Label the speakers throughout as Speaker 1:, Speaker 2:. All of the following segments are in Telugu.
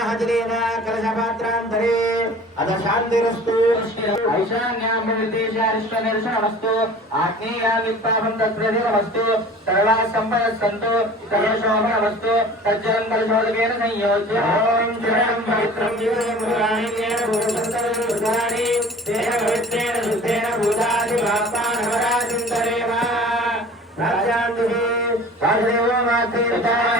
Speaker 1: పుణ్యహజరేణ కలశపాత్రాంతరే. అద శాంతిరస్తు
Speaker 2: ఐశాన్యామృతేశారిష్టనిర్శనమస్తు ఆగ్నేయామిత్తాపం తత్ప్రతిరమస్తు సర్వా సంపదస్సంతు సర్వశోభనమస్తు. తజ్జలం కలశోదకేన సంయోజ్య.
Speaker 1: ఓం జయం పవిత్రం జీవమురాణియేన భూతంతరుగాని దేహ పవిత్రేణ శుద్ధేన భూతాది వాపానవరాజింతరేవ రాజాంతిని వాసుదేవో మార్తీర్తారాది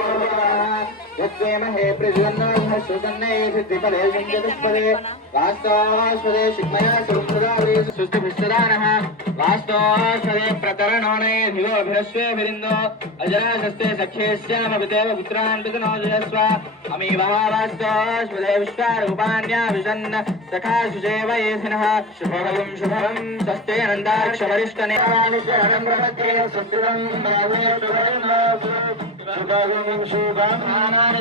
Speaker 1: ेमहे
Speaker 2: प्रज्वन्नायः सुगन्ने सिद्धिफले सञ्जतुष्पदे वास्तवास्पदे शिग्मया सुन्दरावरे सुष्ठुभिष्टदानः। वास्तवास्पदे अजराशस्ते सख्येश्यामपितेव
Speaker 1: पुत्रान् पितनोजयस्व अमीवः वास्तवास्पदे विश्वारूपाण्याभिषन् सखा सुजेव एधिनः शुभवं शुभं स्वस्ते नन्दाक्षवरिष्ठने। सुदृढं शुभं शुभं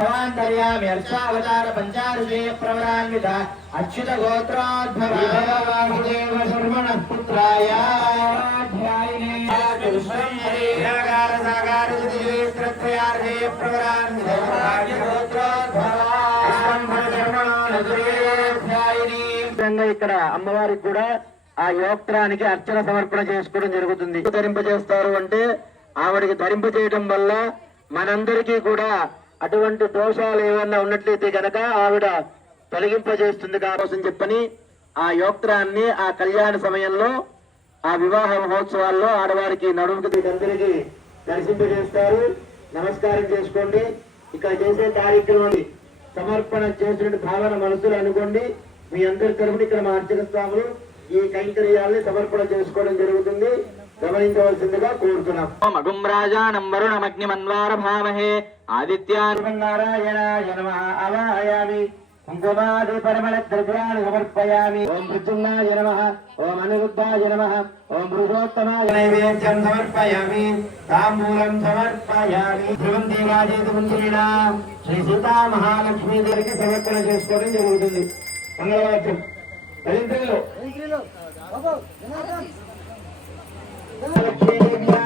Speaker 1: పరమిహాంతర్యామి హర్షావతార పంచారుషేయ ప్రవరాన్విత అచ్యుత పుత్రాయ ప్రవరాన్విత
Speaker 2: ఇక్కడ అమ్మవారికి కూడా ఆ యోక్త్రానికి అర్చన సమర్పణ చేసుకోవడం జరుగుతుంది. ధరింపజేస్తారు అంటే ఆవిడకి ధరింపజేయడం వల్ల మనందరికీ కూడా అటువంటి దోషాలు ఏమన్నా ఉన్నట్లయితే గనక ఆవిడ తొలగింపజేస్తుంది కోసం చెప్పని ఆ యోక్త్రాన్ని ఆ కళ్యాణ సమయంలో ఆ వివాహ మహోత్సవాల్లో ఆడవారికి నడుముకి అందరికీ దర్శింపజేస్తారు నమస్కారం చేసుకోండి. ఇక్కడ చేసే కార్యక్రమం సమర్పణ చేసిన భావన మనసులు అనుకోండి. మీ అందరి తరఫున ఇక్కడ మా అర్చక స్వాములు ఈ కైంకర్యాల్ని సమర్పణ చేసుకోవడం జరుగుతుంది. గమనించవలసిందిగా కోరుతున్నాం. మగుం రాజానం వరుణమగ్నిమన్వార భామహే ఆదిత్యానారాయణాయ నమ అవాయామి కుంకుమాది పరిమళ ద్రవ్యాన్ని సమర్పయామి. ఓం మృత్యుంజయ నమ ఓం అనిరుద్ధాయ నమ ఓం పురుషోత్తమాయ
Speaker 1: నైవేద్యం సమర్పయామి తాంబూలం సమర్పయామి. ధ్రువంతి రాజేతు మందిరినా శ్రీ సీతా మహాలక్ష్మి దేవికి సమర్పణ చేసుకోవడం జరుగుతుంది. మంగళవాద్యం దరిద్రులు Okay.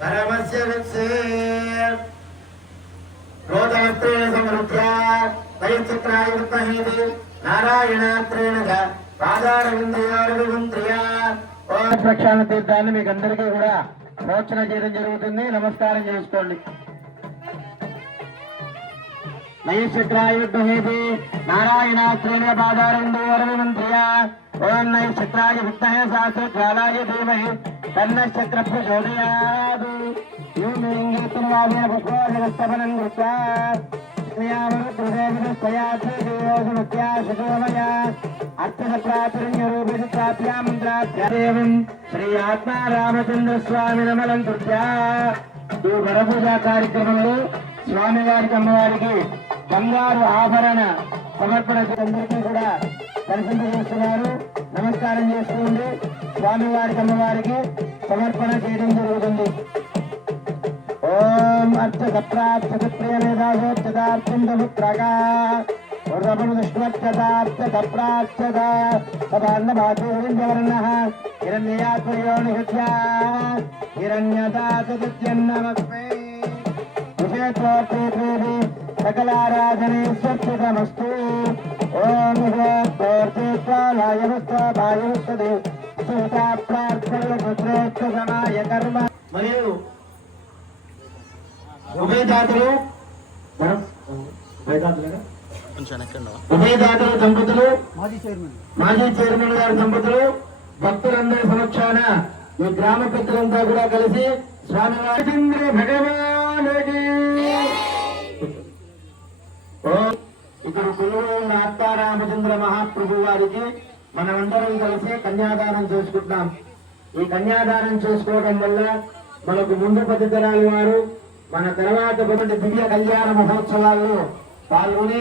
Speaker 1: పరమస్య విత్సే. రోదవస్త్రేణ నారాయణాత్రేణ ప్రక్షాళన తీర్థాన్ని మీకు అందరికీ కూడా ప్రోక్షణ చేయడం జరుగుతుంది. నమస్కారం చేసుకోండి. నైశక్రాయుద్ధేతి నారాయణాశ్రేణ పాదారందోరవిమంత్రియ ఓం నై చిత్రాయ విద్మహే సాసు జ్వాలాయ ధీమహి తన్నశ్చక్ర ప్రచోదయాత్ యూమేంగేతన్వాదేన పుష్పోజగస్తపనం కృత్వా అర్థసప్రాచుర్యరూపిణ్యం శ్రీ ఆత్మారామచంద్ర స్వామి నమలం కృత్యా ఈ వరపూజ కార్యక్రమంలో స్వామివారికి అమ్మవారికి బంగారు ఆభరణ సమర్పణ అందరికీ కూడా దర్శింపజేస్తున్నారు నమస్కారం చేస్తుంది. స్వామివారికి అమ్మవారికి సమర్పణ చేయడం జరుగుతుంది. ఓం అర్చ సప్రార్థప్రియమేధాసోచ్చదార్థంపుత్రగా వర్ణ హిరణ్యయాత్మయోనిహృత్యా హిరణ్యదాచతుద్యన్నమస్మే విషయత్వార్థేభేది సకలారాధనేశ్వర్చితమస్తు ఓం విషయోర్చేత్వాలాయవస్వాయవస్తదే మరియు ఉభయ జాతులు ఉభయ మరియు దంపతులు మాజీ చైర్మన్ గారి దంపతులు భక్తులందరి సమక్షాన ఈ గ్రామ పెద్దలంతా కూడా కలిసి స్వామి భగవాన్ ఓ ఇక్కడ కొలువులో ఉన్న ఆత్మారామచంద్ర మహాప్రభు వారికి మనమందరం కలిసి కన్యాదానం చేసుకుంటున్నాం ఈ కన్యాదానం చేసుకోవడం వల్ల మనకు ముందు పది తరాల వారు మన తర్వాత పది దివ్య కళ్యాణ మహోత్సవాల్లో పాల్గొని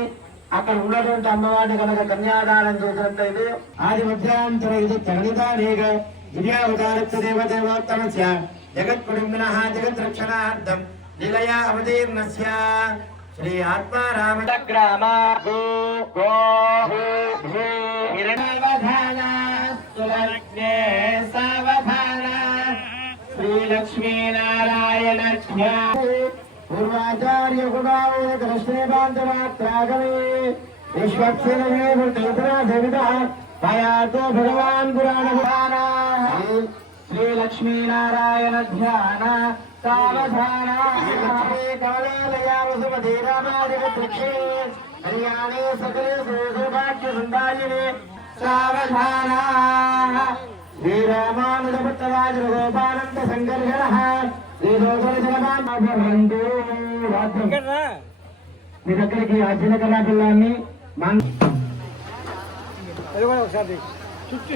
Speaker 1: అక్కడ ఉన్నటువంటి అమ్మవారిని కనుక కన్యాదానం చేసినట్లయితే ఆది మధ్యాంతర ఇది చరణితానేక దివ్యావతారత్వ దేవదేవోత్తమస్య జగత్ కుటుంబిన జగత్ రక్షణార్థం నిలయ అవతీర్ణస్య శ్రీ ఆత్మారామ గ్రామ గో గో హిరణవధాన సులగ్నే సావధాన శ్రీలక్ష్మీనారాయణ పూర్వాచార్య గుణావేద శ్రీకాంతమాత్రాగమే విశ్వక్షణమే దేవిత భయాతో భగవాన్ పురాణ శ్రీ లక్ష్మీనారాయణ ధ్యాన సావధాన కమలాలయా వసుమతి రామాదిక వృక్షే కళ్యాణే సకలే సౌభాగ్య సందాయినే సావధాన శ్రీరామానుజపుత్రరాజ గోపానంద సంకర్షణ శ్రీదోషర జగదాంతు మీ దగ్గరికి ఆ చిలకల పిల్లాన్ని మన
Speaker 3: అది కూడా ఒకసారి చుట్టూ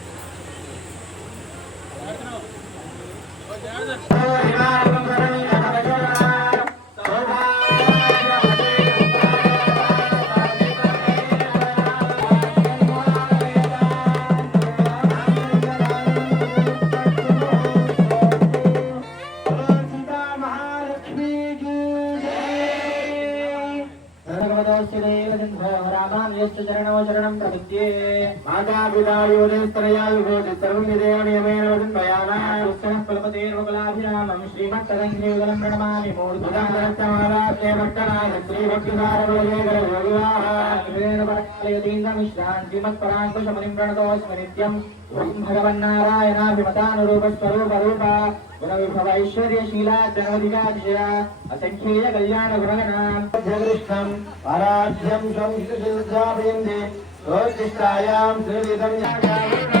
Speaker 1: శ్రీభక్తిసారవేగరయోగివాహ ప్రణతోస్మి నిత్యం భగవన్నారాయణాభిమతానురూపస్వరూపరూప అసంఖ్యేయ కళ్యాణ గుణగణాం ఆరాధ్యం శ్రీవిధం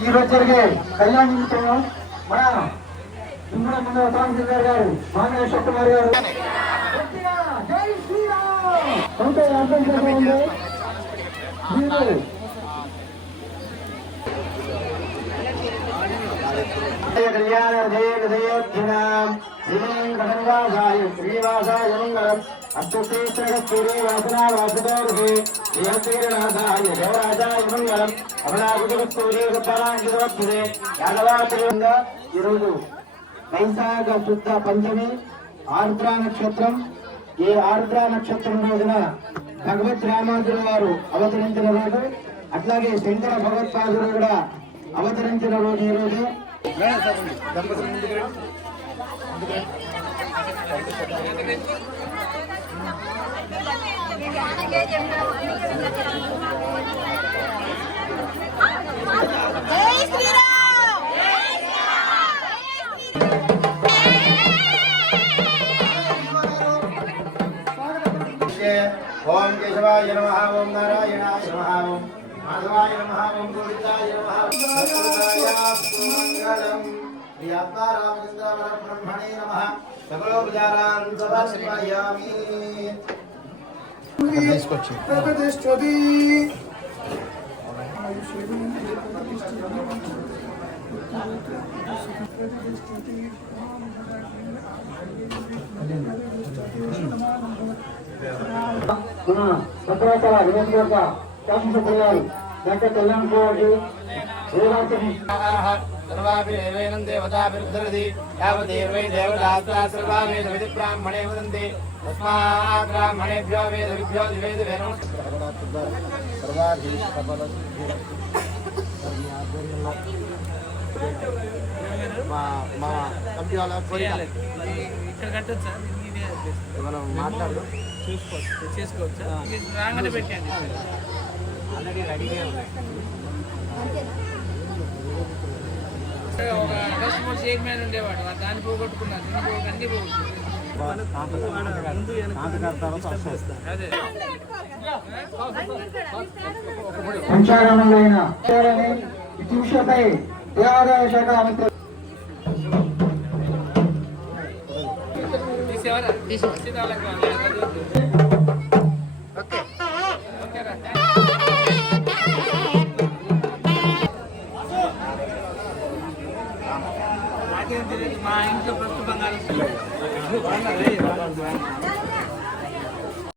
Speaker 1: ఈరోజు జరిగే కళ్యాణ నిమిత్తం మన తుమ్మల ముందు రామచంద్ర గారు మానేశ్వర కుమార్ గారు. జై శ్రీరామ్! అంటే అర్థం చేసుకోండి మీరు కళ్యాణోధ్యాం శ్రీవేంకటనివాసాయ శ్రీవాసాయ మంగళం అత్యుత్తేశ్వరకస్తూరి వాసనా యాదవాత్రియంగా ఈరోజు వైశాఖ శుద్ధ పంచమి ఆర్ద్ర నక్షత్రం ఈ ఆర్ద్ర నక్షత్రం రోజున భగవత్ రామానుజుల వారు అవతరించిన రోజు అట్లాగే శంకర భగవత్పాదులు కూడా అవతరించిన రోజు ఈ రోజు. ఓం కేశవాయ నమ ఓం నారాయణాయ నమ ఓం మాధవాయ నమ ఓం గోవిందాయ నమ మంగళం శ్రీ ఆత్మారామచంద్ర బ్రహ్మణే నమ సకలోపచారాన్ సమర్పయామి
Speaker 3: ప్రతిష్టది
Speaker 1: మన భద్రాచల నియోజకవర్గ శాసనసభ్యులు డాక్టర్ కళ్యాణ్ కుమార్ శ్రీవాసని
Speaker 2: సర్వాభిరేవేనం దేవతాభిరుద్ధరది యావదేవై దేవతాస్తా సర్వావేదవిధి బ్రాహ్మణే వదంతి. తస్మాత్ బ్రాహ్మణేభ్యో వేదవిభ్యో దివేద వేదం. మా మా కంపెనీ వాళ్ళ కోరిక
Speaker 4: ఇక్కడ కట్టొచ్చు? సార్ ఇది
Speaker 2: మనం మాట్లాడదాం.
Speaker 4: చూసుకోవచ్చు. చేసుకోవచ్చు. రాగానే పెట్టండి
Speaker 2: ఒక కస్టమర్ చైర్మన్ ఉండేవాడు. వాడు దాన్ని పోగొట్టుకున్నారు దీన్ని అన్ని పోగొట్టు అదే.
Speaker 1: సంచారంలోన ఈ విషయమై దేవాదాయ శాఖ మంత్రి
Speaker 2: తీసేవారా సీతాలకు మా ఇంట్లో ప్రస్తుతం బంగారం